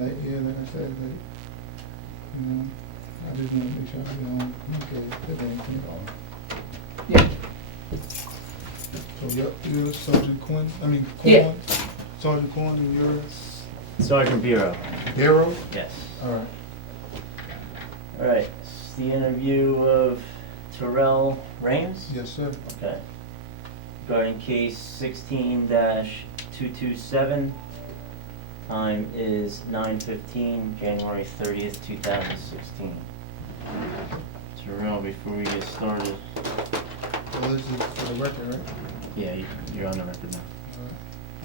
like I said, like, you know, I just want to make sure, you know, okay, that anything wrong. Yeah. So you're Sergeant Quinn, Corn? Yeah. Sergeant Corn, and you're Sergeant Bureau. Darrow? Yes. Alright. All right. It's the interview of Terrell Rames. Yes, sir. Okay. Regarding case 16-227. Time is 9:15, January 30th, 2016. Terrell, before we get started, So this is for the record, right? yeah, you're on the record now. Alright.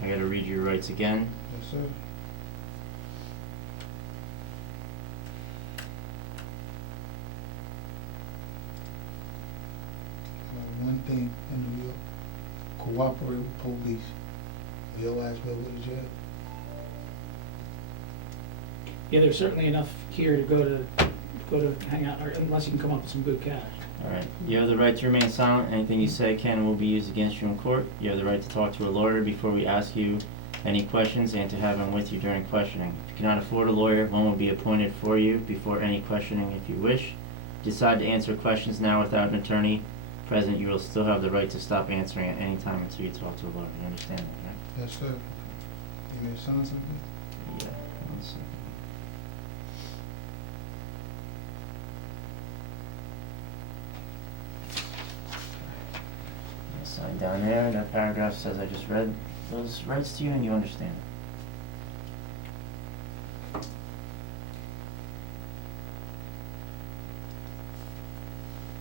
I gotta read your rights again. Yes, sir. One thing in New York, cooperate with police. Your ass will go to jail. Yeah, there's certainly enough here to go to hang out, or unless you can come up with some good cash. All right. You have the right to remain silent. Anything you say can and will be used against you in court. You have the right to talk to a lawyer before we ask you any questions and to have him with you during questioning. If you cannot afford a lawyer, one will be appointed for you before any questioning if you wish. Decide to answer questions now without an attorney present, you will still have the right to stop answering at any time until you talk to a lawyer. You understand that, right? Yes, sir. You gonna sign something? Yeah. 1 second. Sign down there. That paragraph says I just read those rights to you and you understand it.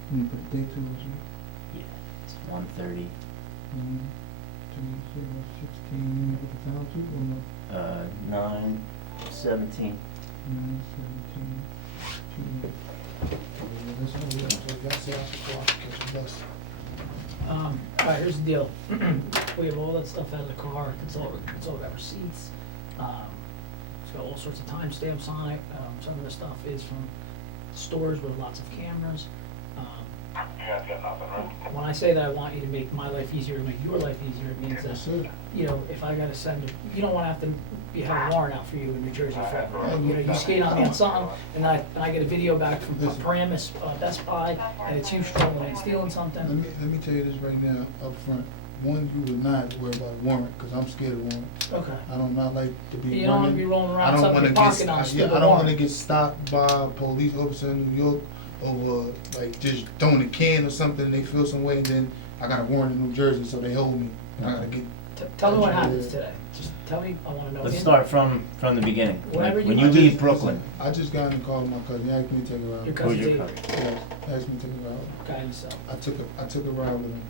Can you put a date to it, sir? Yeah. It's 1:30. 16, put the time to, or no? 9:17. 9:17. That's all we have, so y'all say I should go out and catch a bus. Alright, here's the deal. We have all that stuff out of the car, it's all got receipts. It's got all sorts of timestamps on it. Some of the stuff is from stores with lots of cameras. When I say that I want you to make my life easier, to make your life easier, it means that, Yes, sir. you know, if I gotta send, you don't wanna have to have a warrant out for you in New Jersey forever. And, you know, you skate on me on something, and I get a video back from Paramus, Best Buy, and it's you strolling and stealing something. Let me tell you this right now, up front. One, you would not worry about a warrant, because I'm scared of warrants. Okay. I don't not like to be You don't wanna be rolling I around don't something wanna you're get, parking on, yeah, steal I the don't wanna warrant. get stopped by a police officer in New York over, like, just throwing a can or something, and they feel some way, and then I got a warrant in New Jersey, so they hold me. And I gotta get, Tell me what happens today. Just tell me, I wanna know. Let's start from the beginning. Whenever Like, when you- you leave Brooklyn. I just got in the car with my cousin, he asked me to take her out. Your Who's cousin's your Avery, cousin? Yeah, asked me to take her out. guy himself. I took a ride with him.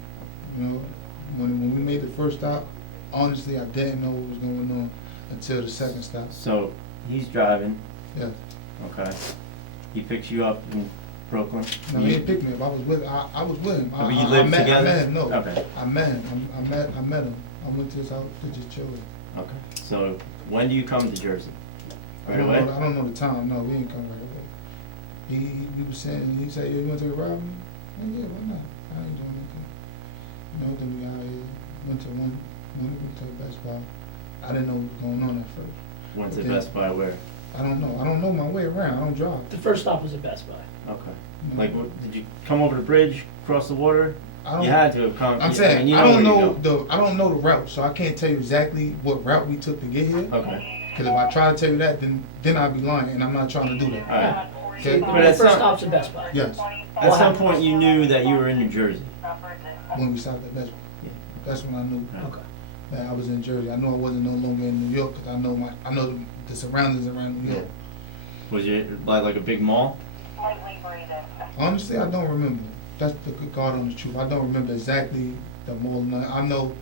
You know, when we made the first stop, honestly, I didn't know what was going on until the second stop. So he's driving. Yeah. Okay. He picks you up in Brooklyn. No, he didn't pick me up. I was with him. Oh, but you lived together? I met him. No. Okay. I met him. I met him. I went to his house to just chill with him. Okay. So when do you come to Jersey? I Right don't away? know, I don't know the time. No, we didn't come right away. He was saying, he said, you want to take a ride with me? I said, yeah, why not? I ain't doing anything. You know, then we got out here, went to Best Buy. I didn't know what was going on at first. Went to Okay. Best Buy where? I don't know. I don't know my way around. I don't drive. The first stop was at Best Buy. Okay. You know? Like, did you come over the bridge, cross the water? I don't, You had to have come. I'm I saying mean, you I don't where know you go. I don't know the route, so I can't tell you exactly what route we took to get here. Okay. Because if I try to tell you that, then I'd be lying, and I'm not trying to do that. All right. Okay? The But at first some- stop's at Best Buy. Yes. At some point, you knew that you were in New Jersey. When we stopped at Best Buy, Yeah. that's when I knew Okay. that I was in Jersey. I knew I wasn't no longer in New York because I know the surroundings around New York. Was it like a big mall? Honestly, I don't remember. That's the good God honest truth. I don't remember exactly the mall. I know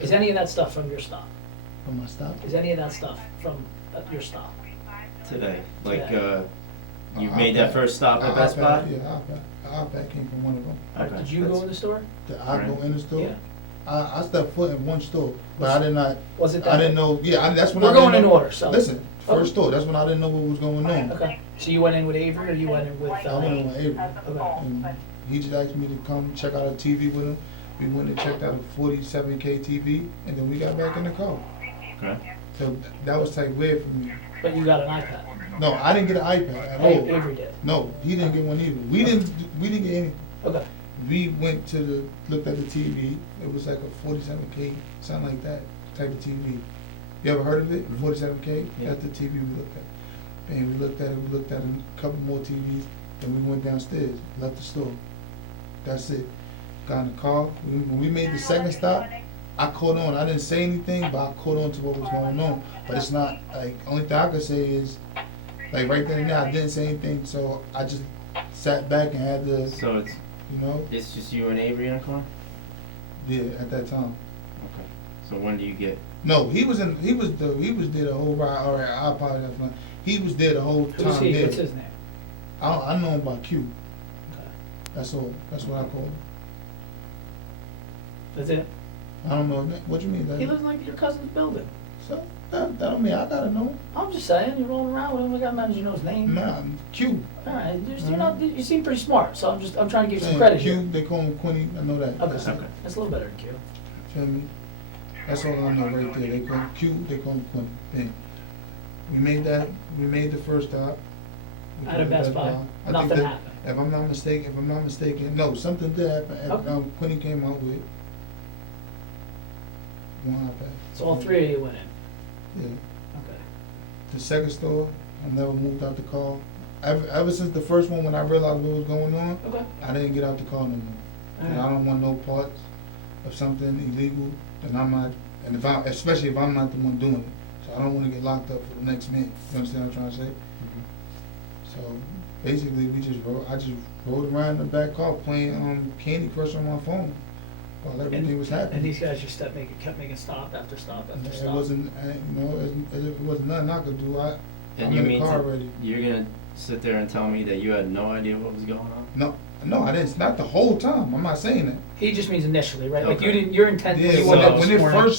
Is any of that stuff from your stop? from my stop. Is any of that stuff from your stop? Today. Like, Yeah. you made that first stop at Best Buy? Yeah, iPad came from one of them. Okay. Did you go in the store? Did I go in the store? Yeah. I stepped foot in one store, but I did not. Was it that? I didn't know. Yeah, that's when We're I didn't going in know- order, so. Listen, first store. That's when I didn't know what was going on. Okay. So you went in with Avery, or you went in with? I went in with Avery. Okay. And he just asked me to come check out a TV with him. We went and checked out a 47K TV, and then we got back in the car. Okay. So that was type weird for me. But you got an iPad. No, I didn't get an iPad at Hey, all. Avery did. No, he didn't get one either. We didn't get any. Okay. We went to looked at the TV. It was like a 47K, something like that type of TV. You ever heard of it? Mhm. 47K? Yeah. That's the TV we looked at. And we looked at it, we looked at a couple more TVs, then we went downstairs, left the store. That's it. Got in the car. When we made the second stop, I caught on. I didn't say anything, but I caught on to what was going on. But it's not, like, only thing I could say is, like, right then and there, I didn't say anything, so I just sat back and had to, So it's just you and Avery in a car? yeah, at that time. Okay. So when do you get? No, he was there the whole ride. All right, I apologize. Man. He was there the whole Who's time. he? There. What's his name? I know him by Q. Okay. That's all. That's what I call him. That's it? I don't know. What you mean? He lives in like your cousin's building. So that don't mean I gotta know him. I'm just saying, you're rolling around with him, I got to you know his name. Nah, Q. Alright, you seem pretty smart, so I'm trying to give you some Man, credit Q. here. They call him Quinny. I know that. Okay, That's, okay. That's a little better than Q. Feel me? That's all I know right there. They call him Q. They call him Quinny. Bang. We made the first stop. We At a came to Best Buy. I think Nothing that- happened. If I'm not mistaken, no, something did happen. Okay. Quinny came out with one iPad. So all three of you went in. Yeah. Okay. The second store, I never moved out the car. Ever since the first one, when I realized what was going on, Okay. I didn't get out the car no more. And I don't want no parts of something illegal, and I'm not, and especially if I'm not the one doing it. So I don't want to get locked up for the next minute. You understand what I'm trying to say? So basically, I just rode around in the back car playing Candy Crush on my phone while everything was happening. And these guys just kept making stop after stop after It stop. wasn't, it wasn't nothing I could do. I'm And you in the mean car already. you're gonna sit there and tell me that you had no idea what was going on? No, I didn't. Not the whole time. I'm not saying that. He just means initially, right? Like you Okay. didn't, your intent Yeah, was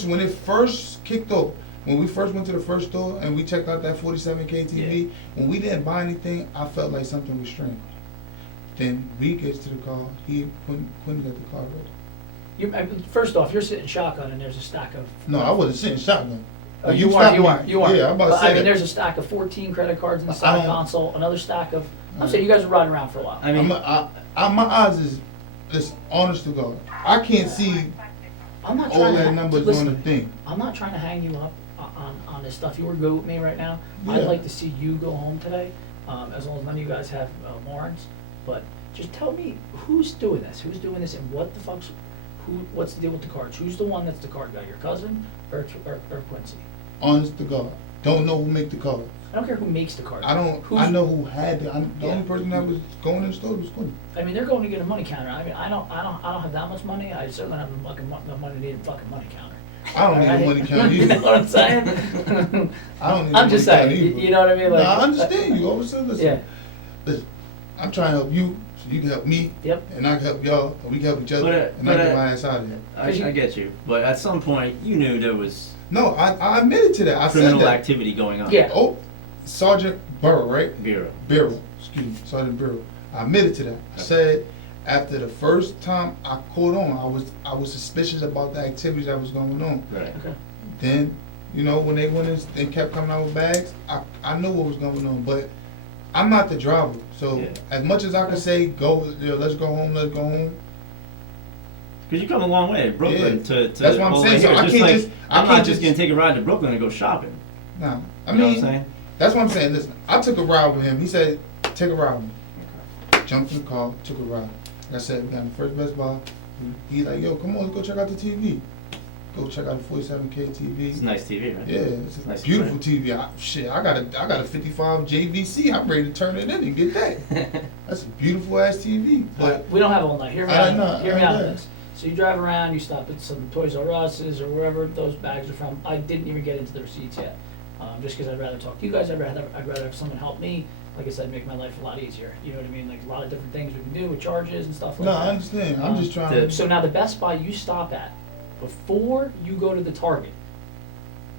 so- when it first kicked off, when we first went to the first store and we checked out that 47K TV, when we didn't buy anything, I felt like something was strange. Then we gets to the car, Quinn got the car ready. First off, you're sitting shotgun and there's a stack of. No, I wasn't sitting shotgun. Oh, You you stopped weren't. me. You weren't. Yeah, I'm about to But, say I mean, that. there's a stack of 14 credit cards in the I side don't- console. Another stack of. I'm Alright. saying you guys were riding around for a while. I mean, My eyes is just honest to God. I can't see I'm not all trying that to numbers listen, on the thing. I'm not trying to hang you up on this stuff. You were good with me right now. Yeah. I'd like to see you go home today, as long as none of you guys have warrants. But just tell me who's doing this? Who's doing this, and what the fuck's what's the deal with the cards? Who's the one that's the card guy? Your cousin or Quincy? Honest to God. Don't know who make the cards. I don't care who makes the cards. I Who's- know who had the Yeah. only person that was going in the store was Quinn. I mean, they're going to get a money counter. I mean, I don't have that much money. I certainly don't have the money to need a fucking money counter. I don't need a money counter You know either. what I'm saying? I don't need I'm a just money saying. counter You, either. you know what I mean? Like, Nah, I understand you. Always said, listen, Yeah. listen, I'm trying to help you so you can help me, Yep. and I can help y'all, and we can help each other, and I get my ass out of here. I get you, but at some point you knew there was No, I admitted to that. I said criminal that. activity going on. Yeah. Oh, Sergeant Burrow, right? Bureau. Burrow, excuse me, Sergeant Burrow. I admitted to that. I said after the first time I caught on, I was suspicious about the activities that was going on. Right. Okay. Then, you know, when they went in and kept coming out with bags, I knew what was going on, but I'm not the driver. So Yeah. as much as I could say, let's go home, Because you come a long way, Brooklyn Yeah. to That's what I'm all saying. the way So here. I can't like, just- I I'm can't not just just- gonna take a ride to Brooklyn and go shopping. nah. I You know what I'm mean, saying? that's what I'm saying. Listen, I took a ride with him. He said, take a ride with me. Jumped in the car, took a ride. Like I said, we got the first Best Buy. He's like, yo, come on, let's go check out the TV. Go check out the 47K TV. It's a nice TV, right? Yeah, it's a Nice beautiful print. TV. I got a 55 JVC. I'm ready to turn it in and get that. That's a beautiful ass TV. But We don't have all night. Hear me I out. know, Hear me I out on know. this. So you drive around, you stop at some Toys R Us's or wherever those bags are from. I didn't even get into the receipts yet, just because I'd rather talk to you guys. I'd rather have someone help me. Like I said, make my life a lot easier. You know what I mean? Like a lot of different things we can do with charges and stuff like no, that. I understand. I'm just trying the- to. So now the Best Buy you stop at, before you go to the Target,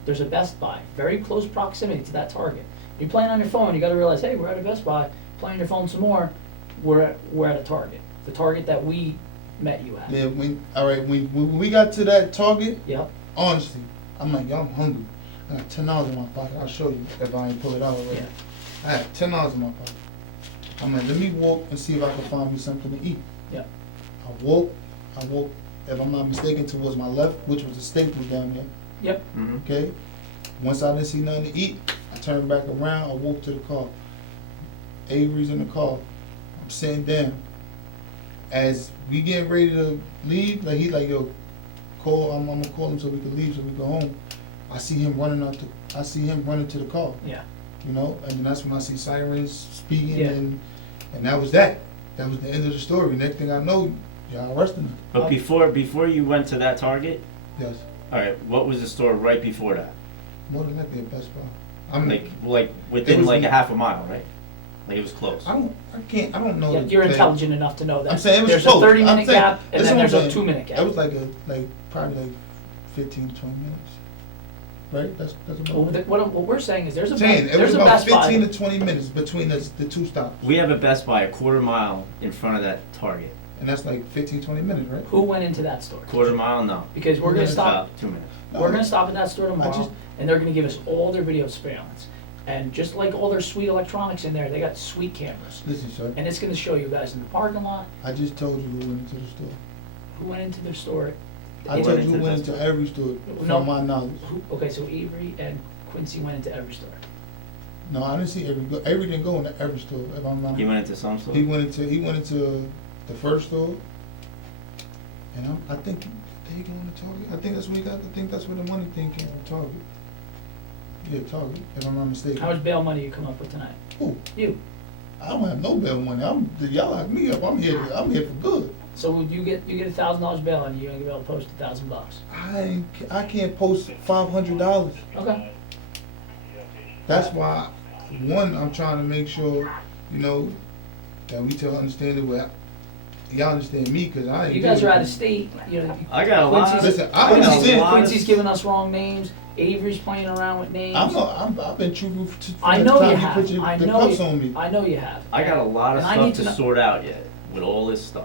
there's a Best Buy, very close proximity to that Target. You're playing on your phone, you gotta realize, hey, we're at a Best Buy, play on your phone some more, we're at a Target. The Target that we met you at. Yeah, when we got to that Target, Yep. honestly, I'm like, yo, I'm hungry. I got $10 in my pocket. I'll show you if I ain't pull it out already. Yeah. I had $10 in my pocket. I'm like, let me walk and see if I can find me something to eat. Yeah. I walk, if I'm not mistaken, towards my left, which was the Staples down there, Yep. Mm-hmm. okay? Once I didn't see nothing to eat, I turned back around, I walked to the car. Avery's in the car. I'm sitting down. As we getting ready to leave, like he like, yo, call, I'm gonna call him so we can leave, so we go home. I see him running to the car, Yeah. you know, and then that's when I see sirens speaking, Yeah. and that was that. That was the end of the story. Next thing I know, y'all arresting him. But before you went to that Target, Yes, all right, what was the store right before that? more than likely a Best Buy. I'm Like within was like in- a half a mile, right? Like it was close. I don't know. Yeah, you're intelligent enough to know that. I'm saying it was there's close. a 30-minute I'm saying- gap, and that's then what I'm there's a saying. 2-minute gap. It was like probably like 15 to 20 minutes. Right? That's Well, about what we're saying is there's a saying. It was there's a about Best 15 Buy. to 20 minutes between the two stops. We have a Best Buy a quarter mile in front of that Target. And that's like 15, 20 minutes, right? Who went into that store? Quarter mile, no. Because we're gonna Who stop. About 2 minutes. No, We're gonna stop at that store tomorrow, just- and they're gonna give us all their video surveillance. And just like all their sweet electronics in there, they got sweet cameras. Listen, sir. And it's gonna show you guys in the parking lot I just told you who went into the store. who went into their store. I It- told went you who into went the into every store, No. from my knowledge. Okay, so Avery and Quincy went into every store. No, I didn't see Avery didn't go into every store. If I'm not, He went into some store. he went into the first store, and I think did he go into Target? I think that's where he got. I think that's where the money thing came from. Target. Yeah, Target. If I'm not mistaken. How much bail money you come up with tonight? Who? You. I don't have no bail money. Y'all lock me up. I'm here for good. So would you get $1,000 bail on you, and you're able to post $1,000. I can't post $500. Okay. That's why, one, I'm trying to make sure, you know, that we tell understand it. Well, y'all understand me because I ain't. You guys are out of state. You know. I got a lot. Quincy's- Listen, I got a understand. lot of- Quincy's giving us wrong names. Avery's playing around with names. I've been truthful I from know the you time you have. put I the know cuffs you, on me. I know you have. I got a lot of And I need stuff to know- sort out yet with all this stuff.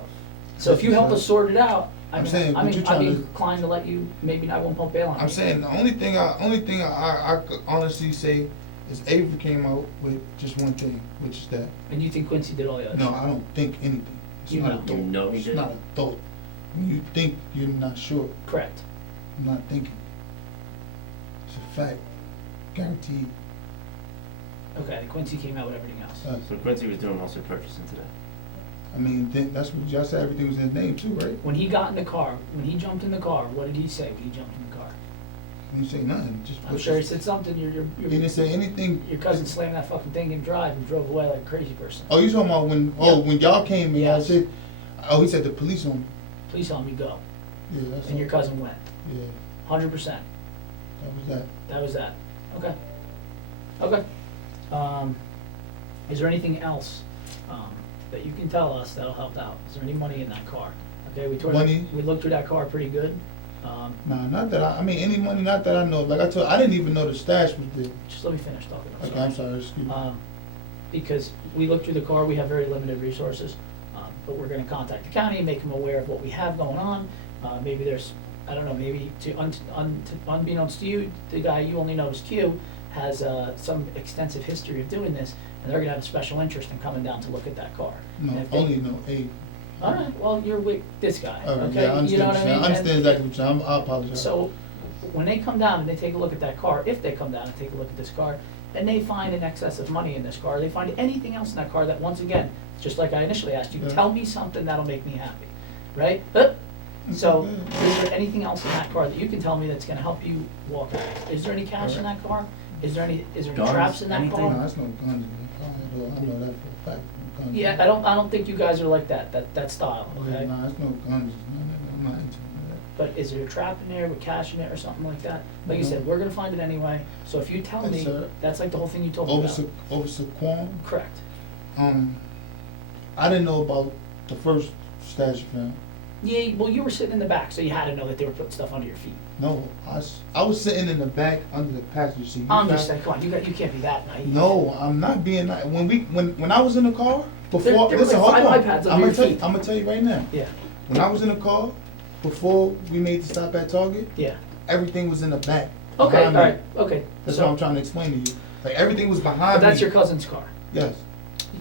So if you help us sort it out, I'm saying, but you're I'd trying be to- inclined to let you. Maybe I won't pump bail on you. I'm saying the only thing I could honestly say is Avery came out with just one thing, which is that. And you think Quincy did all the other? No, I don't think anything. It's You not know. a thought. You know he It's did. not a thought. When you think, you're not sure. Correct. I'm not thinking. It's a fact. Guaranteed. Okay. Quincy came out with everything else. So Quincy was doing most of the purchasing today. I mean, that's what y'all said. Everything was in his name too, right? When he got in the car, when he jumped in the car, what did he say when he jumped in the car? He didn't say nothing. Just I'm put sure he this- said something. He didn't say anything. Your cousin slammed that fucking thing in drive and drove away like a crazy person. Oh, you talking about when? Oh, when y'all came and y'all Yes. said. Oh, he said the police on me. Please tell me go. Yeah, that's. And your all. cousin went. Yeah, 100%. that was that. That was that. Okay. Okay. Is there anything else that you can tell us that'll help out? Is there any money in that car? Okay, Money? we looked through that car pretty good. Nah, not that I mean, any money, not that I know. Like I didn't even know the stash was there. Just let me finish talking. Okay, I'm sorry, excuse me. Because we looked through the car, we have very limited resources, but we're gonna contact the county and make them aware of what we have going on. Maybe there's, I don't know, maybe unbeknownst to you, the guy you only know as Q has some extensive history of doing this, and they're gonna have a special interest in coming down to look at that car. No, And if they- only no, eight. All right, well, you're with this guy, All right, okay? yeah, I You know understand what what I you're saying. mean? I understand And exactly what you're saying. I apologize. so, when they come down and they take a look at that car, if they come down and take a look at this car, and they find an excess of money in this car, they find anything else in that car that, once again, just like I initially asked you, Yeah. tell me something that'll make me happy, right? So, is there anything else in that car that you can tell me that's gonna help you walk out? Is there any cash in that car? Is there any Guns, traps in that anything? No, car? that's no guns in the car. I know that for a fact. No guns. Yeah, I don't think you guys are like that style, Yeah, okay? nah, that's no guns. No, I'm not into that. But is there a trap in there with cash in it or something like that? Like you No. said, we're gonna find it anyway, so if you tell Yes, me, sir. that's like the whole thing you told me about. Officer Kwon, Correct. I didn't know about the first stash you found. Yeah, well, you were sitting in the back, so you had to know that they were putting stuff under your feet. No, I was sitting in the back under the passenger seat. You I'm just found- saying, come on, you can't be that naive. No, I'm not being that. When I was in the car before, There were listen, like hold on. 5 iPads under I'm your gonna feet. I'm gonna tell you right now. Yeah, When I was in the car before we made the stop at Target, yeah. everything was in the back. Okay, behind me. alright, okay. That's So- what I'm trying to explain to you. Like, everything was behind But me. that's your cousin's car. Yes.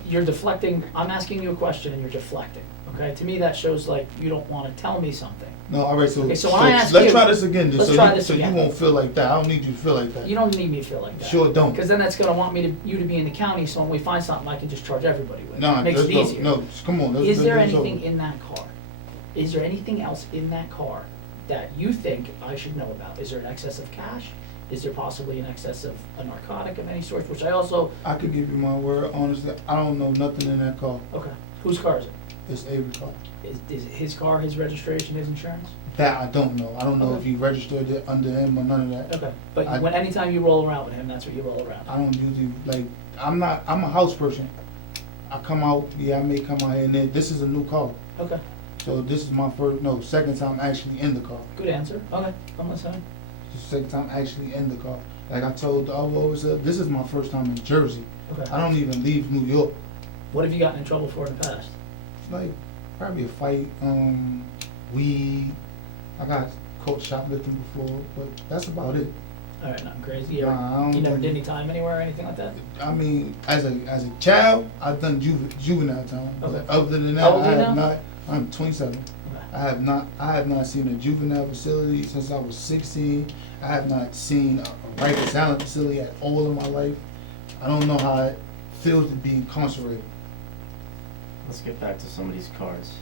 You're deflecting, I'm asking you a question and you're deflecting, okay? To me, that shows like you don't wanna tell me something. No, all right, so, Okay, so when I ask let's you- try this again, just let's so try you, this so again. you won't feel like that. I don't need you to feel like that. You don't need me to feel like that. Sure don't. Because then that's gonna want you to be in the county, so when we find something, I can just charge everybody with it. No, Makes it let's easier. go. No, come on. Is there let's go. anything in that car? Is there anything else in that car that you think I should know about? Is there an excess of cash? Is there possibly an excess of a narcotic of any sort, which I also, I could give you my word, honestly, I don't know nothing in that car. okay, whose car is it? It's Avery's car. Is it his car, his registration, his insurance? That I don't know. I don't know Okay. if he registered it under him or none of that. Okay, but I- anytime you roll around with him, that's what you roll around. I don't usually, like, I'm a house person. I come out, yeah, I may come out here and there. This is a new car. Okay, So this is my second time actually in the car. good answer. Okay, I'm listening. This is the second time actually in the car. Like I told the other officer, this is my first time in Jersey. Okay. I don't even leave New York. What have you gotten in trouble for in the past? Like, probably a fight, weed. I got caught shoplifting before, but that's about it. All right, nothing crazy. You, Nah, I don't you never think- did any time anywhere or anything like that? I mean, as a child, I've done juvenile time. But Okay. other than How that, old I are you have now? not. I'm 27. Okay. I have not seen a juvenile facility since I was 16. I have not seen a Rikers Island facility at all in my life. I don't know how it feels to be incarcerated. Let's get back to some of these cards.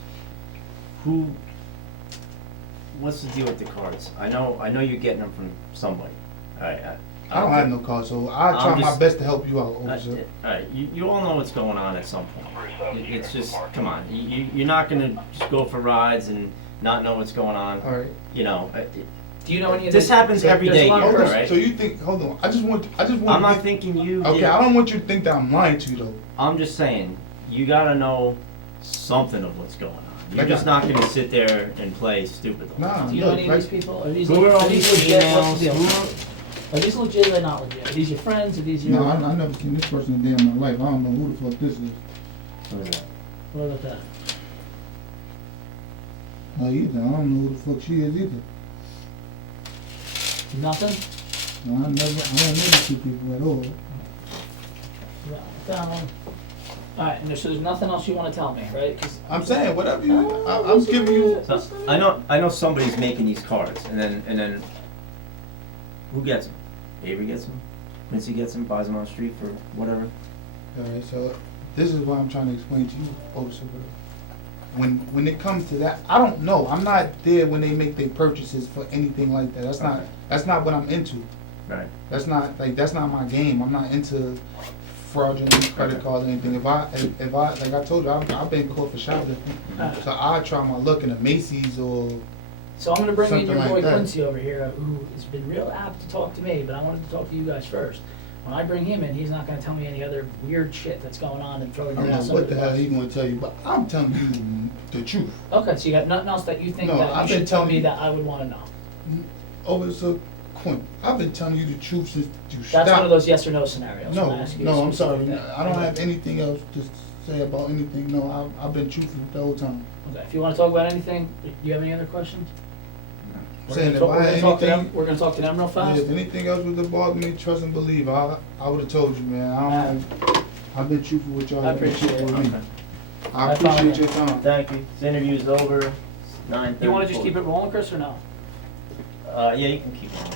What's the deal with the cards? I know you're getting them from somebody. I don't have no car, so I try I'm my just- best to help you out, officer. Alright, you all know what's going on at some point. It's just, come on, you're not gonna just go for rides and not know what's going on. All right. You know, Do you know any of This happens every there's day a lot of here, Hold on. right? So you think? Hold on. I just want. I'm not thinking you Okay, did. I don't want you to think that I'm lying to you though. I'm just saying, you gotta know something of what's going on. You're Like just I- not gonna sit there and play stupid. all the Nah. time. Do you know Look, any of like- these people? Are these, Who are all are these these legit? What's the emails? deal? Are these legit or not legit? Are these your friends? Are these your? No, I never seen this person a day in my life. I don't know who the fuck this is. What is that? What about that? Either. I don't know who the fuck she is either. Nothing? No, I don't know these two people at all. Down. Alright, and so there's nothing else you wanna tell me, right? 'Cause- I'm saying whatever you. I'm giving you. So, I know somebody's making these cards, and then who gets them? Avery gets them. Quincy gets them, buys them on the street for whatever. Alright, so this is what I'm trying to explain to you, officer. When it comes to that, I don't know. I'm not there when they make their purchases for anything like that. Okay. That's not what I'm into. Right. That's not my game. I'm not into fraudulent credit cards or anything. If I like I told you, I've been caught for shoplifting. Alright. So I try my luck in a Macy's or So I'm gonna bring in your Something boy like that. Quincy over here, who has been real apt to talk to me, but I wanted to talk to you guys first. When I bring him in, he's not gonna tell me any other weird shit that's going on and throwing I your don't ass know under what the the hell bus. he gonna tell you, but I'm telling you the truth. Okay, so you got nothing else that you think No, that you I've been should tell telling me you- that I would wanna know? Officer Quinn, I've been telling you the truth since you That's stopped. one of those yes or no scenarios. when I No, ask you no, I'm specific sorry. thing. I don't have anything else to say about anything. No, I've been truthful the whole time. Okay, if you wanna talk about anything, do you have any other questions? We're Saying gonna if talk- I we're had gonna talk to them- anything, We're gonna talk to them real yeah, fast. if anything else would have bothered me, trust and believe, I would have told you, man. I've been truthful with y'all. I You've been appreciate truthful it. with me. I Have fun, appreciate your man. time. Thank you. This interview's over. It's 9:30. You wanna just keep it rolling, Chris, or no? Yeah, you can keep going.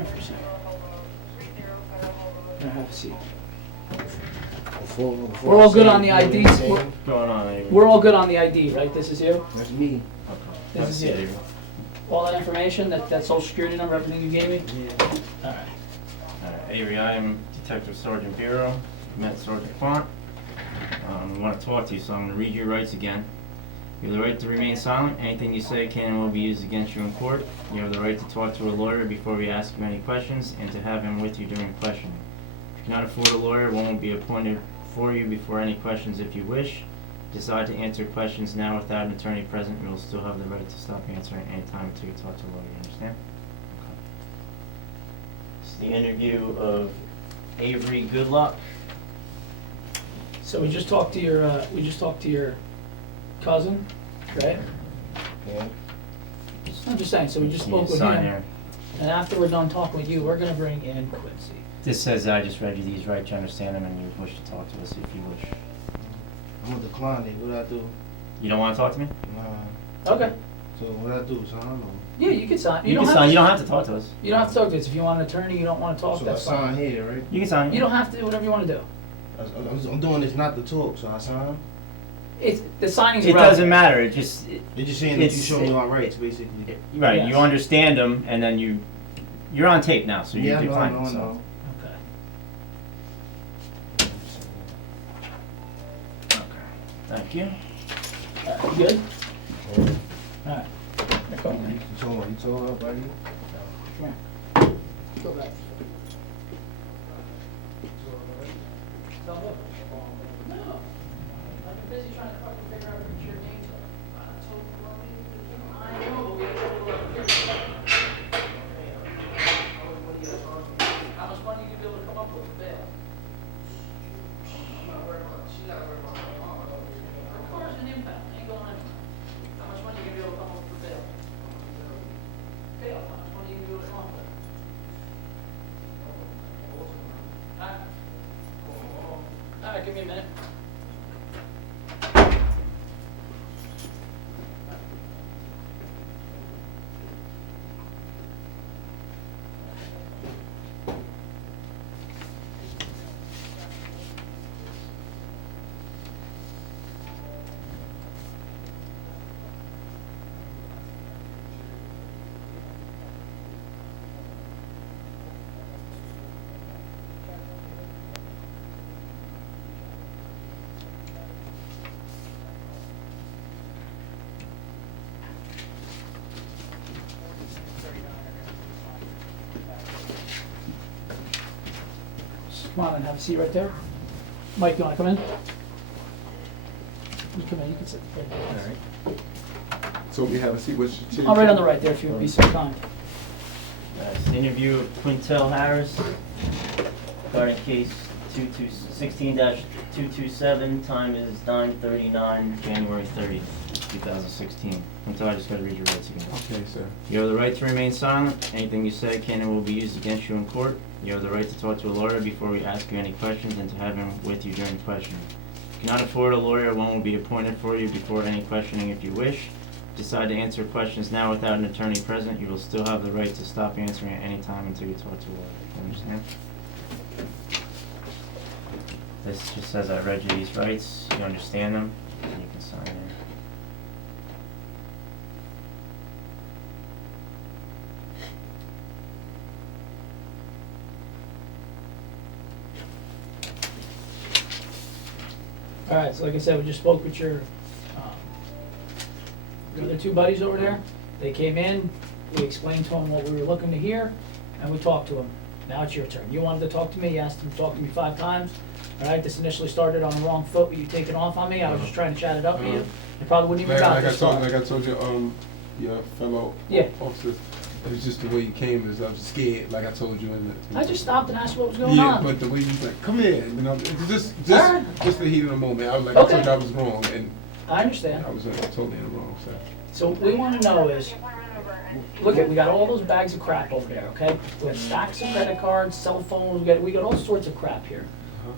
here for a second. Here, have a seat. Before We're all I good say on the anything, IDs. say We're- it, Going on, Avery? We're all good on the ID, right? This is you? That's me. Okay. This Have a is seat, it. Avery. All that information, that social security number, everything you gave me? Yeah. Alright. Alright, Avery, I am Detective Sergeant Bureau, met Sergeant Font. I want to talk to you, so I'm going to read your rights again. You have the right to remain silent. Anything you say can and will be used against you in court. You have the right to talk to a lawyer before we ask you any questions and to have him with you during questioning. If you cannot afford a lawyer, one will be appointed for you before any questions if you wish. Decide to answer questions now without an attorney present, you will still have the right to stop answering any time until you talk to a lawyer, you understand? Okay. This is the interview of Avery Goodluck. So we just talked to your cousin, right? Yeah. I'm just saying, so we just You need spoke to with sign him. there. And after we're done talking with you, we're gonna bring in Quincy. This says I just read you these rights, you understand them, and you wish to talk to us if you wish. I'm gonna decline it. What I do? You don't want to talk to me? Nah. Okay. So what I do? So I don't know. Yeah, you can sign. You don't can have sign, to, you don't have to talk to us. You don't have to talk to us. If you want an attorney, you don't wanna talk, So I that's fine. sign here, right? You can sign. You don't have to do whatever you wanna do. I'm doing this not to talk, so I sign. It's, the signing's It irrelevant. doesn't matter, it just, You're just saying that you It's- show me my rights, basically. right, you Yes. understand them, and then you're on tape now, so you Yeah, I know, I decline know, it, I so. know. Okay. Okay, thank you. Alright, you good? Alright. Now come on, man. You told her, buddy? Come here. Go back. Tell him. No. I've been busy trying to fucking figure out what your names are. I know, but we have to how much money you be able to come up with for bail? Her car's an impound, ain't going anywhere. How much money you gonna be able to come up with for bail? Bail, how much money you gonna be able to come up with? Alright, give me a minute. Come on and have a seat right there. Mike, you wanna come in? You come in, you can sit right there. So we have a seat, what's your Oh, right on the right there, if you would be so kind. It's the interview of Quintel Harris, regarding case 16-227, time is 9:39, January 30th, 2016. Quintel, I just gotta read your rights again. Okay, sir. You have the right to remain silent. Anything you say can and will be used against you in court. You have the right to talk to a lawyer before we ask you any questions and to have him with you during questioning. If you cannot afford a lawyer, one will be appointed for you before any questioning if you wish. Decide to answer questions now without an attorney present, you will still have the right to stop answering at any time until you talk to a lawyer. You understand? This just says I read you these rights. You understand them, and you can sign in. Alright, so like I said, we just spoke with your, the other two buddies over there. They came in, we explained to them what we were looking to hear, and we talked to them. Now it's your turn. You wanted to talk to me, you asked them to talk to me 5 times. Alright, this initially started on the wrong foot with you taking off on me. I was just trying to chat it up with you. You probably wouldn't even got this far. Like I told you, your fellow Yeah. officers, it was just the way you came, is I was scared, like I told you in the. I just stopped and asked you what was going Yeah, on. but the way you was like, come here, you know, just Alright. the heat of the moment, I was like, Okay. I told you I was wrong, and I understand. I was totally in the wrong, so. So what we wanna know is, look at, we got all those bags of crap over there, okay? We got stacks of credit cards, cell phones, we got all sorts of crap here. Uh-huh.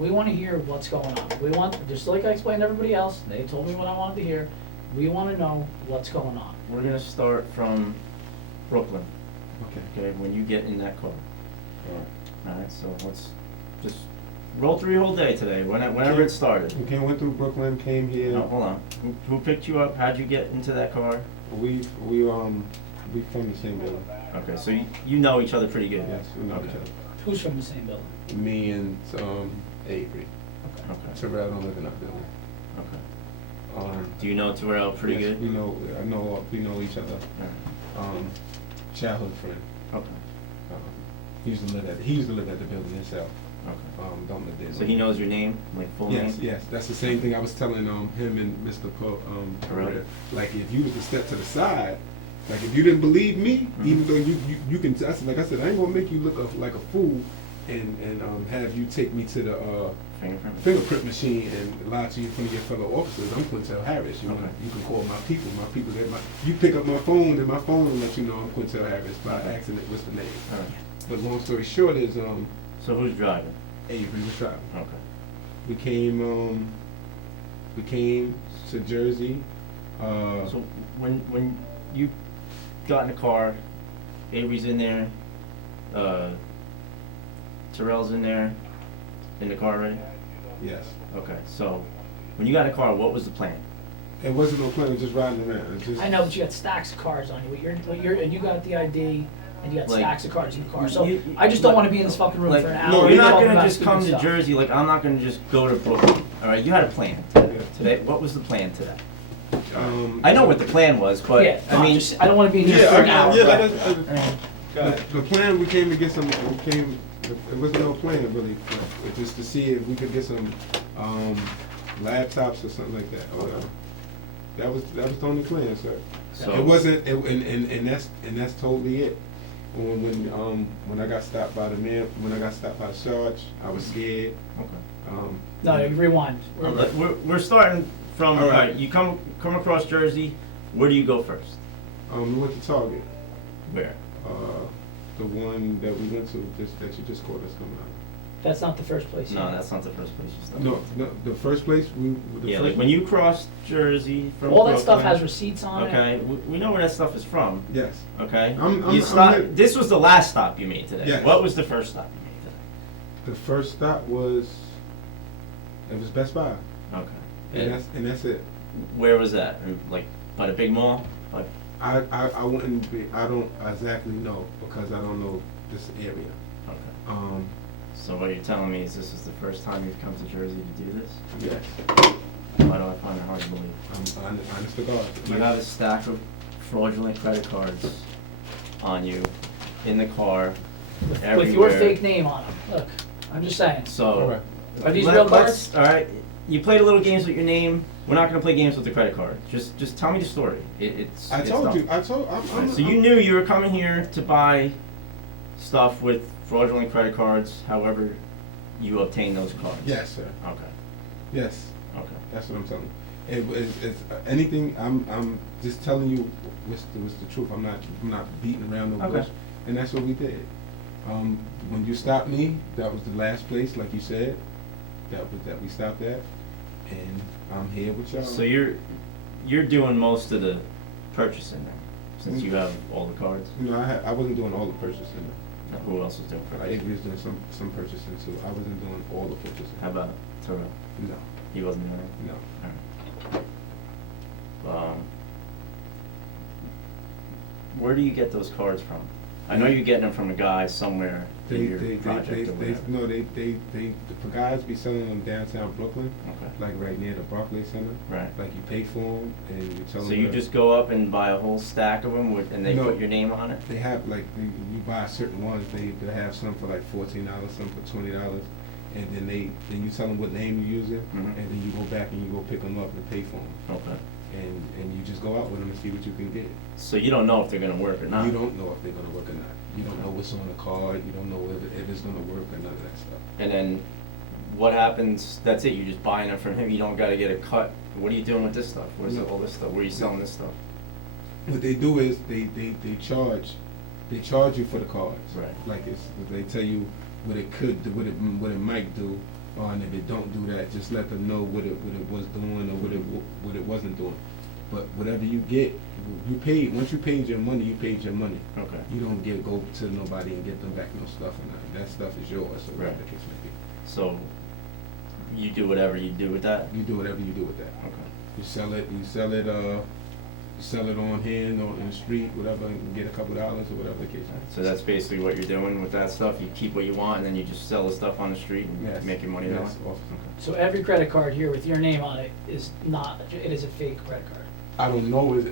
We wanna hear what's going on. We want, just like I explained to everybody else, they told me what I wanted to hear. We wanna know what's going on. We're gonna start from Brooklyn. Okay. okay, when you get in that car. Alright. Alright, so let's just roll through your whole day today, whenever it started. Okay, went through Brooklyn, came here. No, hold on. Who picked you up? How'd you get into that car? We from the same building. Okay, so you know each other pretty good? Yes, we know Okay. each other. Who's from the same building? Me and Avery. Okay. Okay, Terrell don't live in our building. okay. Do you know Terrell pretty yes, good? We know each other. Alright. Childhood friend. Okay, He used to live at the building himself. okay. Don't live there. So he knows your name, like full name? Yes, that's the same thing I was telling him and Mr. Terrell. Like if you was to step to the side, like if you didn't believe me, Mhm. even though you can, like I said, I ain't gonna make you look like a fool and have you take me to the Fingerprint? fingerprint machine and lie to you in front of your fellow officers. I'm Quintel Harris. You Okay. you can call my people. You pick up my phone and my phone will let you know I'm Quintel Harris by accident. What's the name? Alright. But long story short is So who's driving? Avery was driving. Okay. We came to Jersey. So when you got in the car, Avery's in there, Terrell's in there, in the car already? Yes. Okay, so when you got in the car, what was the plan? It wasn't no plan of just riding around. It just, I know, but you got stacks of cards on you, and you got the ID, and you got Like, stacks of cards in the car, so you- I just don't wanna be in this fucking room Like, for an hour. no, you're we not talking gonna about just come stupid to stuff. Jersey, like, I'm not gonna just go to Brooklyn, alright? You had a plan today. What was the plan today? I know what the plan was, but, Yeah, I mean, I don't wanna be in here for an hour. the plan we came to get some. It wasn't no plan really, but just to see if we could get some laptops or something like that. Or whatever. That was the only plan, sir. So- It wasn't, and that's totally it. When I got stopped by the man, when I got stopped by the sarge, I was scared. okay. No, rewind. We're starting from, All right. alright, you come across Jersey, where do you go first? We went to Target, Where? the one that we went to, that you just called us come out. That's not the first place. No, that's not the first place you stopped. No, the first place Yeah, like when you cross Jersey from All that stuff Brooklyn, has receipts on it. okay, we know where that stuff is from, Yes. okay? I'm You stopped, here. this was the last stop you made today. Yes. What was the first stop you made today? The first stop was Best Buy, Okay. and that's it. Where was that? Like, by the big mall? Like, I wouldn't be. I don't exactly know because I don't know this area. okay. So what you're telling me is this is the first time you've come to Jersey to do this? Yes. Why do I find it hard to believe? I'm honest to God. You have a stack of fraudulent credit cards on you, in the car, With your everywhere. fake name on them. Look, I'm just saying. So. All right. Are these real Let's- cards? All right, you played a little games with your name. We're not gonna play games with the credit card. Just tell me the story. It's. I it's told done. you. I'm So you knew you were coming here to buy stuff with fraudulent credit cards. However, you obtained those cards. Yes, sir. Okay. Yes. Okay. That's what I'm telling you. It's anything. I'm just telling you what's the truth. I'm not beating around the Okay. bush. And that's what we did. When you stopped me, that was the last place, like you said, that we stopped at, and I'm here with y'all. So you're doing most of the purchasing then, since you have all the cards. You know, I wasn't doing all the purchasing. Now, who else is doing purchasing? Avery was doing some purchasing too. I wasn't doing all the purchasing. How about Terrell? No, He wasn't doing it. no. Alright. Where do you get those cards from? I know you're getting them from a guy somewhere in your project or whatever. The guys be selling them downtown Brooklyn, Okay, like right near the Barclays Center. right. Like you pay for them and you tell them. So you just go up and buy a whole stack of them and they No. put your name on it? They have like you buy certain ones. They have some for like $14, some for $20, and then you tell them what name you're using, Mhm. and then you go back and you go pick them up and pay for them, Okay. and you just go out with them and see what you can get. So you don't know if they're gonna work or not? You don't know if they're gonna work or not. You don't know what's on the card. You don't know if it's gonna work or none of that stuff. And then what happens, that's it, you're just buying them from him, you don't gotta get a cut? What are you doing with this stuff? Where's No. all this stuff? Where are you selling this stuff? What they do is they charge you for the cards. Right. Like they tell you what it could do, what it might do, and if it don't do that, just let them know what it was doing or what it wasn't doing. But whatever you get, you paid, once you paid your money, you paid your money. Okay. You don't go to nobody and get them back no stuff or nothing. That stuff is yours, or whatever Right. the case may So, you do whatever you do with that? be. You do whatever you do with that. Okay. You sell it, sell it on hand or in the street, whatever, and get a couple dollars or whatever the case may be. So that's basically what you're doing with that stuff? You keep what you want and then you just sell the stuff on the street and Yes. make your money that way? Yes, awesome. So every credit card here with your name on it is not, it is a fake credit card. I don't know,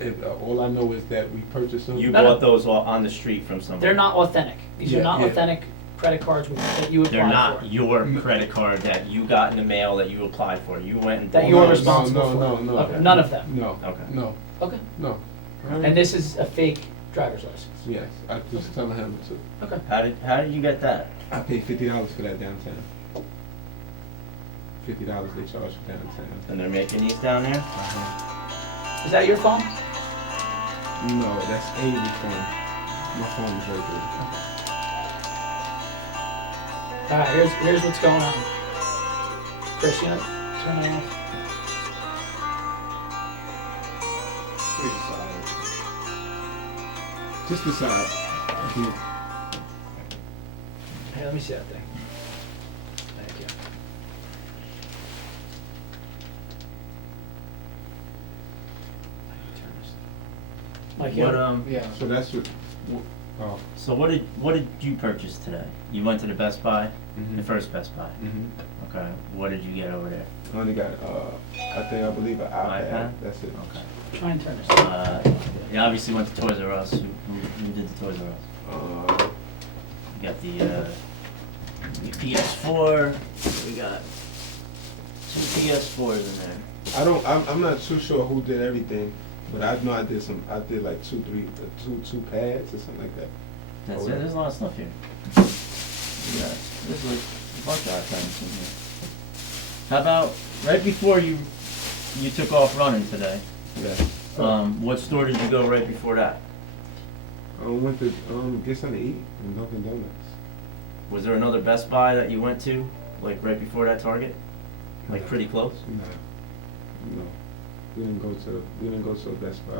all I know is that we purchased them. You No, no. bought those all on the street from somebody? They're not authentic. These are Yeah, not yeah. authentic credit cards that you They're applied not for. your credit card that you got in the mail that you applied for. You went and That bought you are those. responsible for. No. Okay, none of them. No, Okay. no, Okay. no. And this is a fake driver's license. Yes, I just telling him to. Okay. How did you get that? I paid $50 for that downtown. $50 they charge for downtown. And they're making these down there? Is that your phone? No, that's Avery's phone. My phone is right All right. Here's what's going on. Chris, you know, turn it off. there. Just decide. Hey, let me see that thing. Thank you. Mike, you What, yeah. So that's what. Oh. So what did you purchase today? You went to the Best Buy? Mhm. The first Best Buy? Mhm. Okay. What did you get over there? I only got I believe an iPad. iPad? That's it. Okay. Try and turn this. You obviously went to Toys R Us. Who did the Toys R Us? You got the PS4. We got 2 PS4s in there. I'm not too sure who did everything, but I know I did like two pads or something like that. That's Oh, it. yeah. There's a lot of stuff here. Yeah, there's like a bunch of items in here. How about right before you took off running today? Yeah. What store did you go right before that? I went to get something to eat in Dunkin' Donuts. Was there another Best Buy that you went to, like right before that Target? Like pretty close? No. We didn't go to a Best Buy.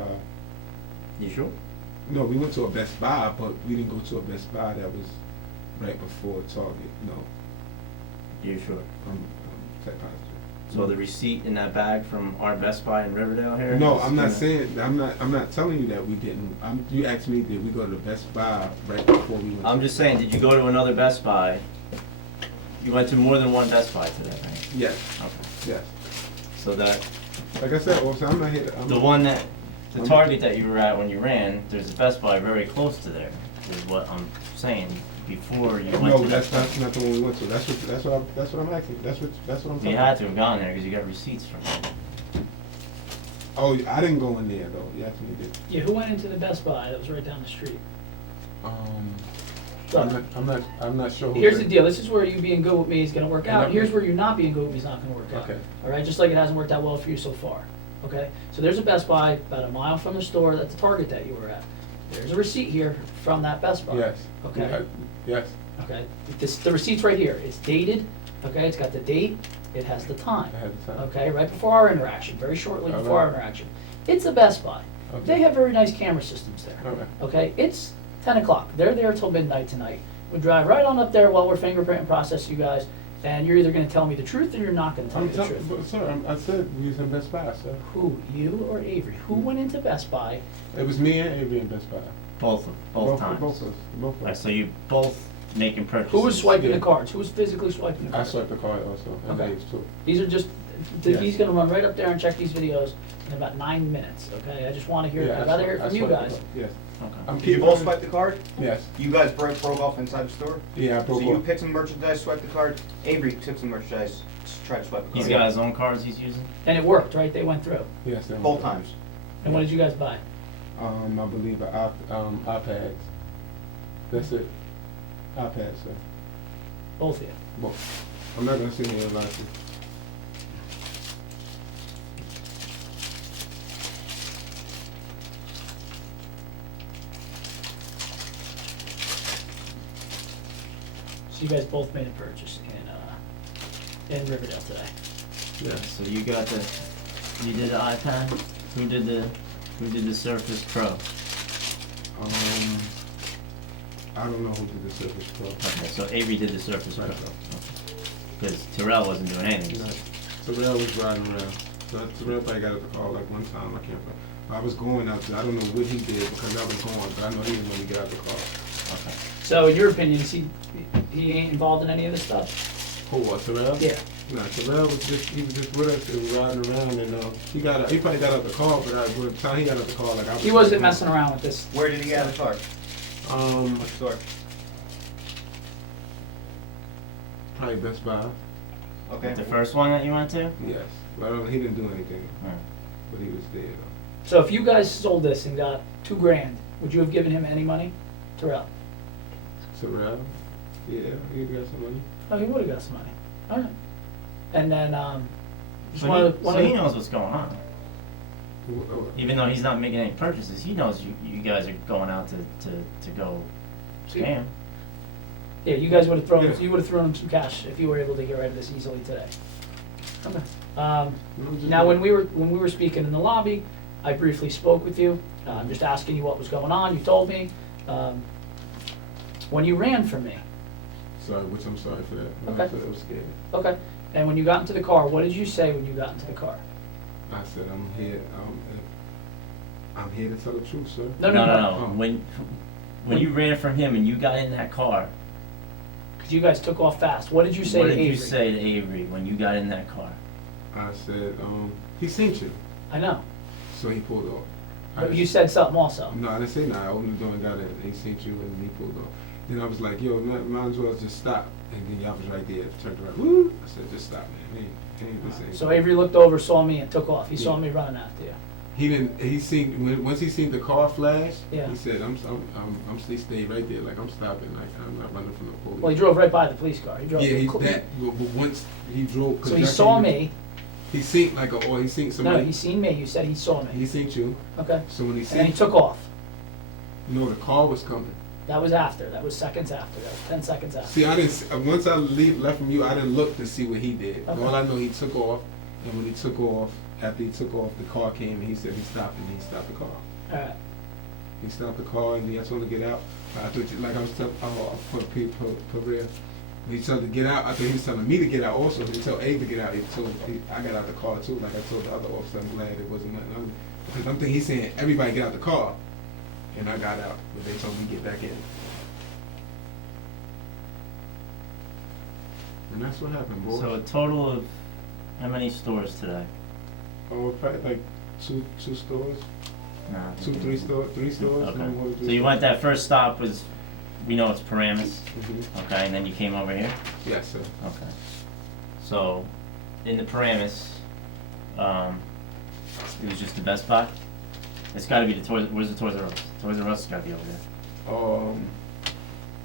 You sure? No, we went to a Best Buy, but we didn't go to a Best Buy that was right before Target. No. You sure? I'm quite positive. So the receipt in that bag from our Best Buy in Riverdale here? No, is I'm not gonna- saying. I'm not telling you that we didn't. You asked me, did we go to the Best Buy right before we went? I'm just saying, did you go to another Best Buy? You went to more than one Best Buy today, right? Yes. Okay. Yes. So that, Like I said, also, I'm not here. the Target that you were at when you ran, there's a Best Buy very close to there, is what I'm saying, before you went No, to that's that. not the one we went to. That's what I'm asking. That's what I'm talking You about. had to have gone there, because you got receipts from it. Oh, I didn't go in there though. You actually did. Yeah, who went into the Best Buy that was right down the street? I'm not sure. who Here's did. the deal. This is where you being good with me is going to work out. Okay. Here's where you not being good with me is not going to work out. Okay. All right, just like it hasn't worked out well for you so far. Okay, so there's a Best Buy about a mile from the store. That's the Target that you were at. There's a receipt here from that Best Buy. Yes. Okay. Yes. Okay. The receipt's right here. It's dated. Okay. It's got the date. It has the time. I had the time. Okay. Right before our interaction. Very shortly All before our right. interaction. It's a Best Buy. Okay. They have very nice camera systems there. Okay. Okay. It's 10 o'clock. They're there till midnight tonight. We drive right on up there while we're fingerprint and process you guys, and you're either going to tell me the truth or you're not going to tell me the truth. But sir, I said we was in Best Buy, sir. Who, you or Avery? Who went into Best Buy? It was me and Avery in Best Buy. Both times. Both of us. Both of Right, us. so you both making purchases. Who was swiping Yeah. the cards? Who was physically swiping the I cards? swiped the card also, and Okay. Dave's too. These are just, Yes. he's going to run right up there and check these videos in about 9 minutes, okay? I just want to hear, Yeah, I'd rather hear it I from you swiped the guys. card. Yes. Okay. I'm Did you keeping both it- swipe the card? Yes. You guys broke off inside the store? Yeah, I broke So you off. picked some merchandise, swiped the card. Avery took some merchandise, tried to swipe the He's card. got his own cards he's using? And it worked, right? They went through. Yes. they Both were. times. And what did you guys buy? I believe iPads. That's it. iPads, sir. Both of you. Both. I'm not gonna sit here and lie to you. So you guys both made a purchase in Riverdale today. Yes. So you did the iPad? Who did the Surface Pro? I don't know who did the Surface Pro. Okay, so Avery did the Surface Pro. Right. Because Terrell wasn't doing anything. No, Terrell was riding around. So Terrell probably got at the car like one time, I can't remember. I was going out there, I don't know what he did because I was going, but I know he didn't when he got out the car. Okay. So in your opinion, is he ain't involved in any of this stuff? Who, Terrell? Yeah. Nah, Terrell was just with us and riding around and, he probably got out the car, but by the time he got out the car, like I was. He wasn't messing around with this. Where did he get out of the car? What store? Probably Best Buy, Okay. The first one that you went to? yes. But he didn't do anything, Alright. but he was there though. So if you guys sold this and got $2,000, would you have given him any money? Terrell? Terrell, yeah, he got some money. Oh, he would've got some money. Alright. And then, just So, one of the, so he knows what's going on. Even though he's not making any purchases, he knows you guys are going out to go scam. yeah, you guys would've thrown, Yeah. you would've thrown him some cash if you were able to get rid of this easily today. Okay. No, just- Now, when we were speaking in the lobby, I briefly spoke with you, just asking you what was going on, you told me. When you ran from me, Sorry, which I'm sorry for that. Okay. I was scared. okay, and when you got into the car, what did you say when you got into the car? I said, I'm here to tell the truth, sir. No. When you ran from him and you got in that car, Because you guys took off fast. What did you say what to did Avery? you say to Avery when you got in that car? I said, he seen you, I know, so he pulled off. but you said something also. No, I didn't say no. I opened the door and got in, and he seen you, and he pulled off. Then I was like, yo, might as well just stop. And then y'all was right there, turned around, woo! I said, just stop, man. This ain't. So Avery looked over, saw me, and took off. He saw Yeah. me running after you. He didn't. Once he seen the car flash. Yeah. He said, he stayed right there, like I'm stopping, like I'm not running from the police. Well, he drove right by the police car. He drove. Yeah, but once he drove. 'cause So he that's saw when me. He seen he seen No, somebody. he seen me. You said he saw me. He seen you. Okay. So when he And then he seen, took off. no, the car was coming. That was after. That was seconds after. That was 10 seconds after. See, I didn't. Once I left from you, I didn't look to see what he did. Okay. All I know, he took off, and when he took off, after he took off, the car came, and he said he stopped, and he stopped the car. All right. He stopped the car, and I told him to get out. I thought, like I was telling, for real. When he told to get out, I thought he was telling me to get out also. He told Abe to get out. I got out the car too, like I told the other officer. I'm glad it wasn't nothing. Because I'm thinking he's saying everybody get out the car, and I got out, but they told me to get back in. And that's what happened, boy. So a total of how many stores today? Oh, probably like two stores, No. three stores. Okay. no more than So three you went, stores. that first stop was, we know it's Paramus, Mhm. okay, and then you came over here? Yes, sir. Okay. So, in the Paramus, it was just the Best Buy? It's gotta be the Toys, where's the Toys R Us? Toys R Us has gotta be over there.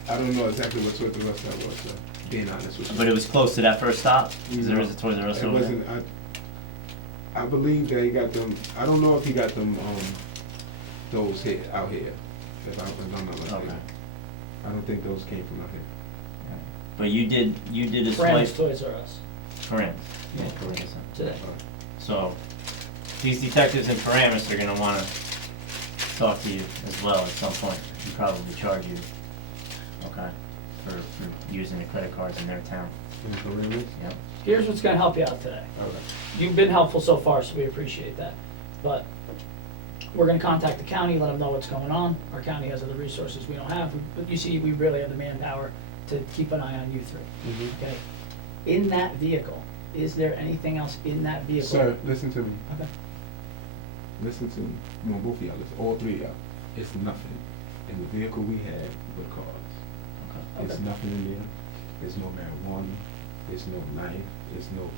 I don't know exactly what Toys R Us that was, sir. Being honest with you. But it was close to that first stop? Because there No. is a Toys R Us It over there? wasn't. I believe that he got them. I don't know if he got them. Those here out here. If I'm not mistaken. Okay. I don't think those came from out here. But you did a Brand's swipe, Toys R Us Paramus. Yeah. Paramus. today. So, these detectives in Paramus are gonna wanna talk to you as well at some point, and probably charge you, okay, for using the credit cards in their town. In Paramus? Yep. Here's what's going to help you out today. All right. You've been helpful so far, so we appreciate that. But we're going to contact the county, let them know what's going on. Our county has other resources we don't have. But you see, we really have the manpower to keep an eye on you three. Mm-hmm. Okay? In that vehicle, is there anything else in that vehicle? Sir, listen to me. Okay. Listen to me. I want both of y'all. Listen. All three of y'all. It's nothing in the vehicle we had but cars. Okay. It's Okay. nothing in there. There's no marijuana. There's no knife. There's no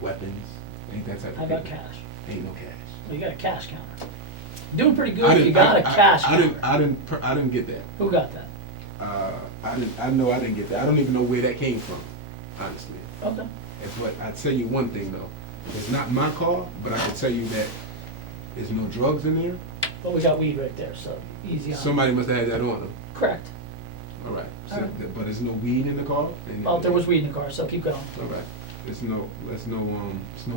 weapons. Ain't that type of How about thing. cash? Ain't no cash. Well, you got a cash counter. Doing pretty good if you got a cash counter. I didn't get that. Who got that? I know I didn't get that. I don't even know where that came from, honestly. Okay. But I tell you one thing though, it's not my car, but I can tell you that there's no drugs in there. Well, we got weed right there, so easy on. Somebody must have had that on them. Correct. All right. So, All right. but there's no weed in the car. Well, there was weed in the car, so keep going. All right. There's no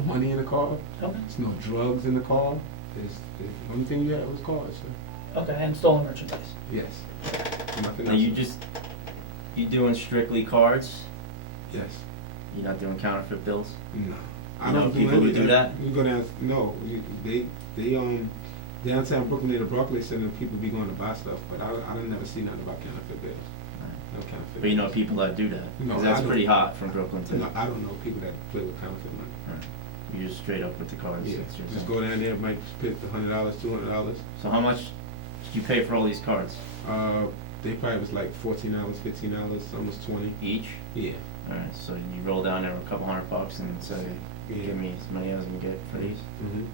money in the car. Okay, There's no drugs in the car. The only thing you had was cars, sir. okay, and stolen merchandise. Yes. Nothing Now else. you doing strictly cards? Yes. You're not doing counterfeit bills? No. You know people who do that? You go down. No, they downtown Brooklyn near the Barclays Center. People be going to buy stuff, but I don't never see nothing about counterfeit bills. No counterfeit. But you know bills. people that do that? No, 'Cause I that's don't. pretty hot from Brooklyn to. No, I don't know people that play with counterfeit money. You just straight up with the cards. Yeah, that's your just thing. go down there, might pick $100, $200. So how much do you pay for all these cards? They probably was like $14, $15, almost 20. Each? Yeah. Alright, so you roll down there with a couple $100 and say, Yeah. give me as many as I can get for these? Mhm.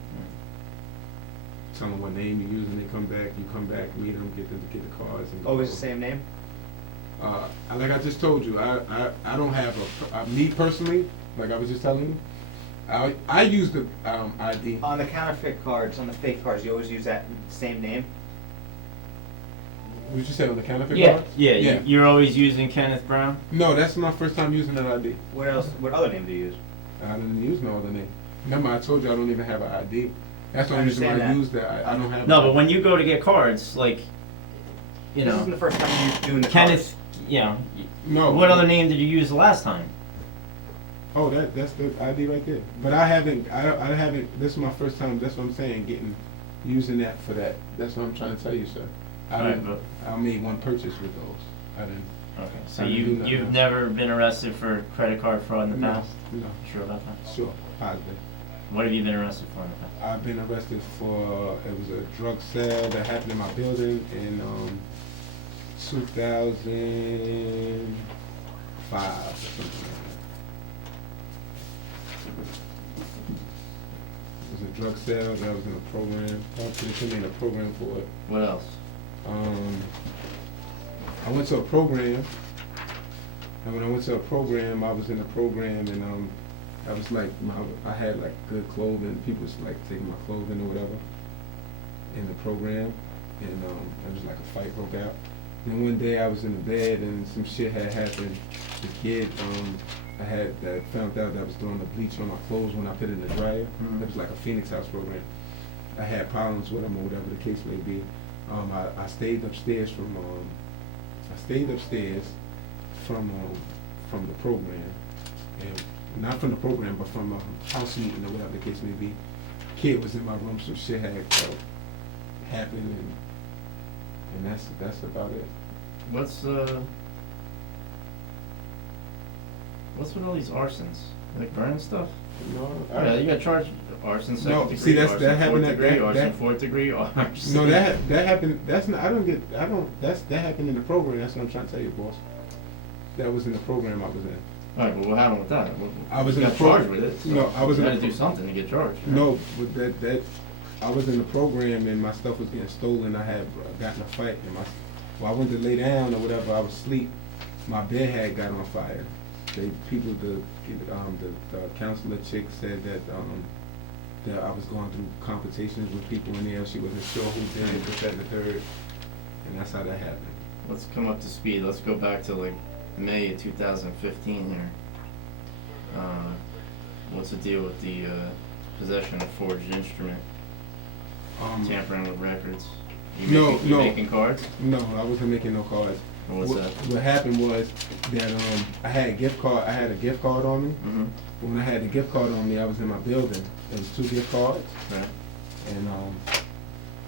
Tell them what name you're using. They come back. You come back, meet them, get them to get the cards. And go. Always the same name? Like I just told you, I don't have me personally. Like I was just telling you, I use the ID. On the counterfeit cards, on the fake cards, you always use that same name? What you say on the counterfeit Yeah. cards? Yeah, Yeah. you're always using Kenneth Brown? No, that's my first time using that ID. What else, what other name do you use? I didn't use no other name. Remember, I told you I don't even have an ID. That's the I only reason why I understand use that. I don't have. No, but when you go to get cards, like, you This isn't know, the first time you're doing the Kenneth, you know, No. what other name did you use the last time? Oh, that's the ID right there. But I haven't. I haven't. This is my first time. That's what I'm saying. Using that for that. That's what I'm trying to tell you, sir. Right, I made one purchase with those. I didn't. Okay, so I didn't do nothing you've else. never been arrested for credit card fraud in the No, past? no. Sure about that? Sure, positive. What have you been arrested for in the past? I've been arrested for it was a drug sale that happened in my building in 2005 or something like that. It was a drug sale that was in a program. They put me in a program for it. What else? I went to a program, and when I went to a program, I was in a program, and I was like, I had like good clothing. People was like taking my clothing or whatever in the program, and it was like a fight broke out. Then one day I was in the bed, and some shit had happened. The kid, I found out that I was throwing the bleach on my clothes when I put it in the dryer. Mhm. It was like a Phoenix House program. I had problems with him or whatever the case may be. I stayed upstairs from the program, and not from the program, but from a house meeting or whatever the case may be. Kid was in my room, some shit had happened, and that's about it. What's with all these arsons? Like burning stuff? No, Oh, yeah, you got charged arson second No, degree, see, that arson happened fourth at- degree, that- arson that- fourth degree, arson. no, that happened. That's not. That happened in the program. That's what I'm trying to tell you, boss. That was in the program I was in. Alright, but what happened with that? I was you in got the pro- charged with it. So No, I was you in had the to do something to get charged. No, but that I was in the program and my stuff was getting stolen. I had gotten in a fight and I went to lay down or whatever. I was asleep. My bed had got on fire. The counselor chick said that I was going through competitions with people in there. She wasn't sure who did it, this, that, and the third, and that's how that happened. Let's come up to speed. Let's go back to like May of 2015 here. What's the deal with the possession of forged instrument, tampering with records? You making cards? No, I wasn't making no cards. What's that? What happened was that I had a gift card. I had a gift card on me. Mm-hmm. When I had the gift card on me, I was in my building. There was 2 gift cards, Right. and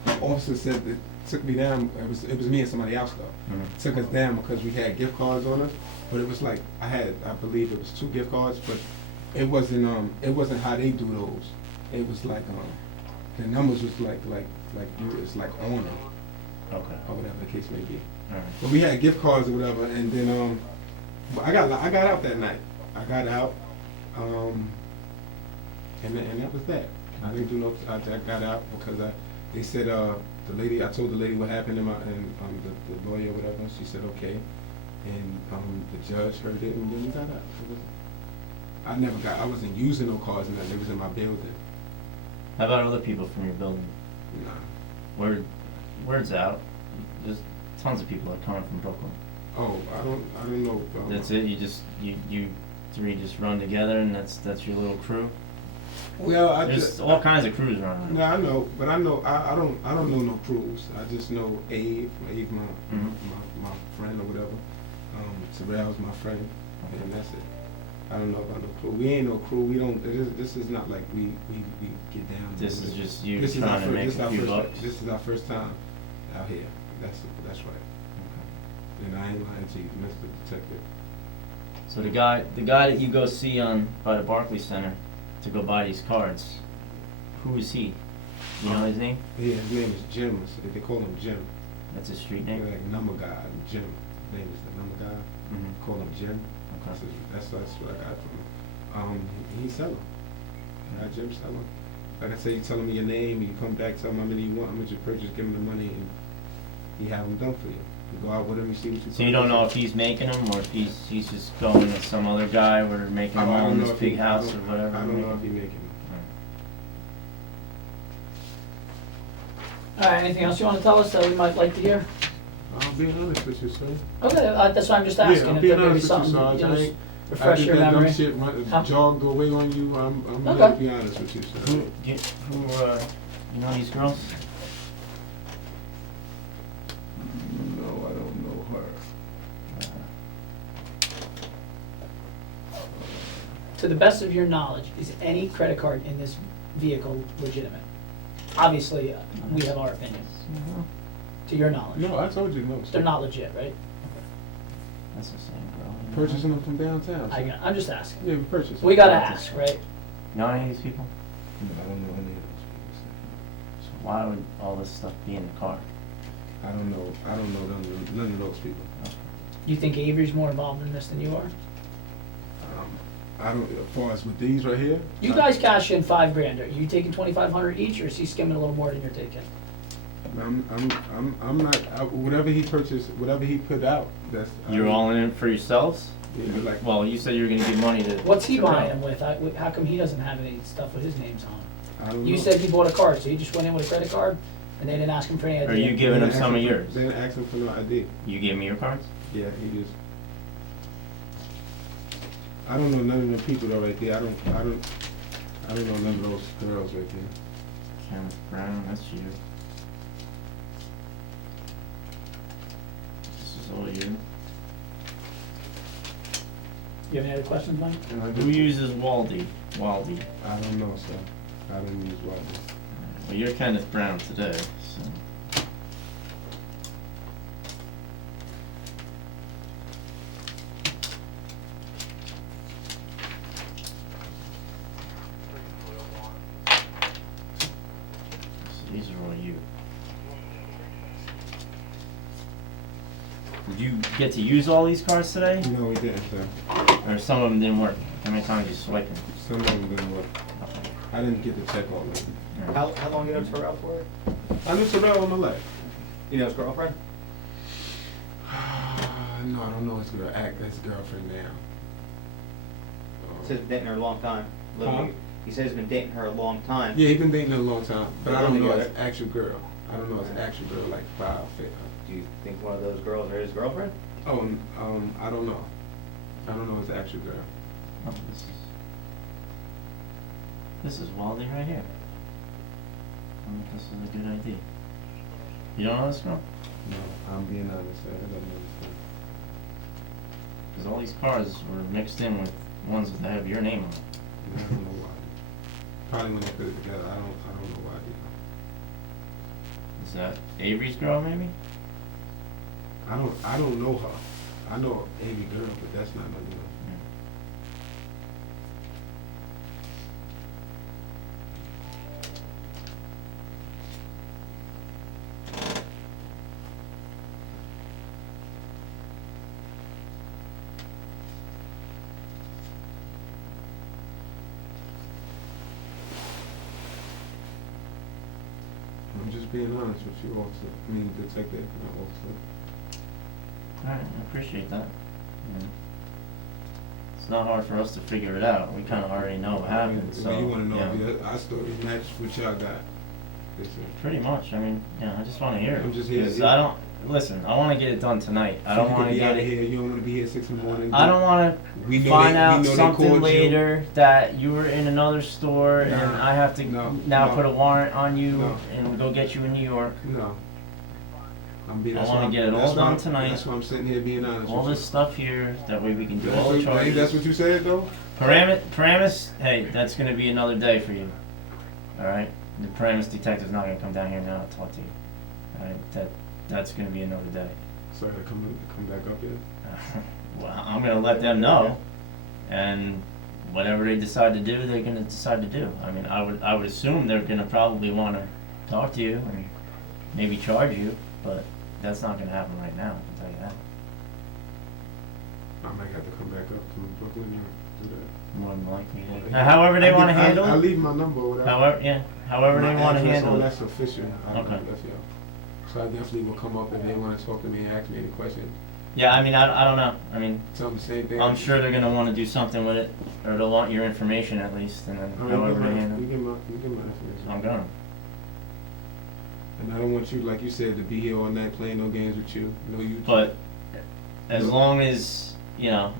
the officer said that took me down. It was me and somebody else though. Mm-hmm. Took us down because we had gift cards on us, but it was like I believe it was 2 gift cards, but it wasn't how they do those. It was like the numbers was like it's like on them Okay. or whatever the case may be. Alright. But we had gift cards or whatever, and then but I got out that night. I got out, and that was that. I didn't do no. I got out because they said I told the lady what happened the lawyer or whatever. She said okay, and the judge heard it, and then we got out. I wasn't using no cards, and that. It was in my building. How about other people from your building? Nah. Word's out. There's tons of people that come from Brooklyn. Oh, I don't know. That's it. You three just run together and that's your little crew? Well, I There's just, all kinds of crews running. no, I know, but I don't know no crews. I just know Abe my Mhm. my friend or whatever. Sorrell's my friend, and that's it. I don't know about no crew. We ain't no crew. We don't. This is not like we get down. This is just you This is our trying to first. make This is a our few first. bucks. This is our first time out here. That's right. And I ain't lying to you, Mr. Detective. So the guy that you go see on by the Barclays Center to go buy these cards, who is he? You know his name? Yeah, his name is Jim. So they call him Jim. That's his street They're name? like number guy, Jim. His name is the number guy. Mm-hmm. Call him Jim. Okay. That's what I got from him. He sell them. I got Jim sell them. Like I said, you tell him your name, you come back, tell him how many you want, how much you purchase, give him the money, and he have them done for you. You go out with him, you see what you. So you don't know if he's making them or if he's just going with some other guy or making them all in this big house or whatever. I don't know if he making them. Alright, anything else you wanna tell us that we might like to hear? I'll be honest with you, sir. Okay, that's why I'm just Yeah, asking, I'm if being there may be honest with you, something, Sarge. you I know, ain't- refresh your I did memory. that dumb shit jogged away on you. I'm Okay. gonna be honest with you, sir. You know these girls? No, I don't know her. To the best of your knowledge, is any credit card in this vehicle legitimate? Obviously, we have our opinions, to your knowledge. No, I told you no. Sir. They're not legit, right? That's the same girl. Purchasing them from downtown. Sir. I'm just asking. Yeah, we purchased them. We gotta ask, right? You know any of these people? I don't know any of those people. So why would all this stuff be in the car? Sir. I don't know none of those people. You think Avery's more involved in this than you are? I don't. As far as with these right here. You guys cash in $5,000. Are you taking 2,500 each, or is he skimming a little more than you're taking? I'm not. Whatever he purchased, whatever he put out. That's. You're all in it for yourselves? Yeah, like. Well, you said you were gonna give money to. What's he to buying Ralph. them with? How come he doesn't have any stuff with his names on? I don't know. You said he bought a card, so he just went in with a credit card, and they didn't ask him for any Are ID? you giving him some of yours? They didn't ask him for no ID. You gave me your cards? Yeah, he just. I don't know none of the people though right there. I don't know none of those girls right there. Kenneth Brown, that's you. This is all you. You have any other questions, Mike? And I Who just- uses Waldy? Waldy. I don't know, sir. I don't use Waldo. Well, you're Kenneth Brown today, so. So these are all you. Did you get to use all these cards today? No, we didn't, sir. Or some of them didn't work? How many times you swiping? Some of them didn't work. I didn't get to check all of them. How long you know Terrell for? I knew Terrell on the left. You know his girlfriend? No, I don't know his girlfriend now. He says he's been dating her a long time. Huh? He says he's been dating her a long time. Yeah, he's been dating her a long time, but I don't know his Together. actual girl. I don't know his actual girl, like five, fit. Do you think one of those girls are his girlfriend? Oh, I don't know. I don't know his actual girl. Oh, this is Waldy right here. I think this is a good idea. You don't know this girl? No, I'm being honest, sir. I don't know this girl. Because all these cards were mixed in with ones that have your name on it. I don't know why. Probably when they put it together. I don't know why. Is that Avery's girl, maybe? I don't know her. I know Amy girl, but that's not my girl. I'm just being honest with you, officer. I mean, detective, not officer. Alright, I appreciate that. Yeah. It's not hard for us to figure it out. We kind of already know what happened, so. You want to know yeah. if our story match what y'all got? Yes, sir. Pretty much. I mean, yeah, I just want to hear it. I'm just here. Because Yeah. listen, I wanna get it done tonight. I don't You wanna could be out get of it, here, you don't wanna be here 6 in the morning. I don't wanna We know find they, out we know they something called later that you were in another store and Nah, I have to no, now no. put a warrant on you No. and go get you in New York. You. No. I that's wanna why I'm- get it all that's why done I'm- tonight. That's why I'm sitting here being honest All with this stuff here, that way we can you. do all the charges. That's what you said though? Paramus, hey, that's gonna be another day for you. Alright? The Paramus detective's not gonna come down here now and talk to you. Alright? That's gonna be another day. So I gotta come back up here? Well, I'm gonna let them know, and whatever they decide to do, they're gonna decide to do. I mean, I would assume they're gonna probably wanna talk to you and maybe charge you, but that's not gonna happen right now, I can tell you that. I might have to come back up from Brooklyn and do that. More than likely. Now, however they wanna handle I it, leave my number or whatever. however they My wanna address handle on it. that's official. Okay. That's, yeah. So I definitely will come up if they wanna talk to me and ask me any questions. Yeah, I mean, I don't know, I mean, Tell them the same thing. I'm sure they're gonna wanna do something with it, or they'll want your information at least, and then however they handle You it, give my information. I'm gonna. And I don't want you, like you said, to be here all night playing no games with you. No, you. But as long as, you know,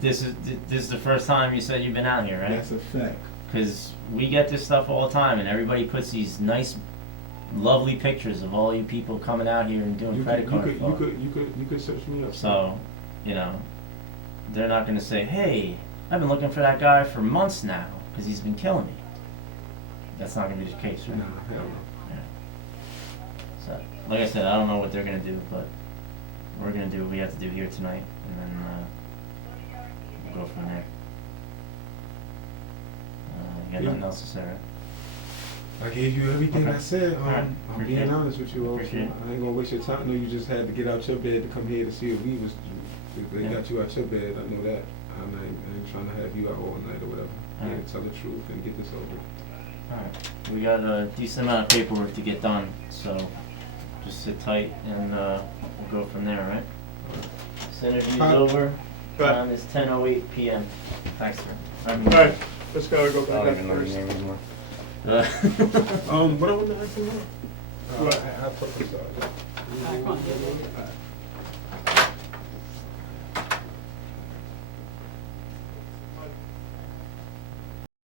this is the first time you said you've been out here, right? That's a fact. Because we get this stuff all the time, and everybody puts these nice, lovely pictures of all you people coming out here and doing You credit card could, fraud. you could search me up. So, you know, they're not gonna say, "Hey, I've been looking for that guy for months now because he's been killing me." That's not gonna be the case, Nah, right? hell no. So, like I said, I don't know what they're gonna do, but we're gonna do what we have to do here tonight, and then we'll go from there. You got Yeah. nothing else to say, right? I gave you everything Okay. I said. Alright. I'm Appreciate being it. honest with you. Also. Appreciate it. I ain't gonna waste your time. I know you just had to get out your bed to come here to see if we was. If they Yeah. got you out your bed, I know that. I ain't trying to have you out all night or whatever. Yeah, Alright. tell the truth and get this over. Alright, we got a decent amount of paperwork to get done, so just sit tight and we'll go from there, alright? This interview's Hi. over, Right. time is 10:08 PM. Thanks, sir. Alright, let's go back up first. anymore. What I want to ask you? What? I put this out. Alright, come on,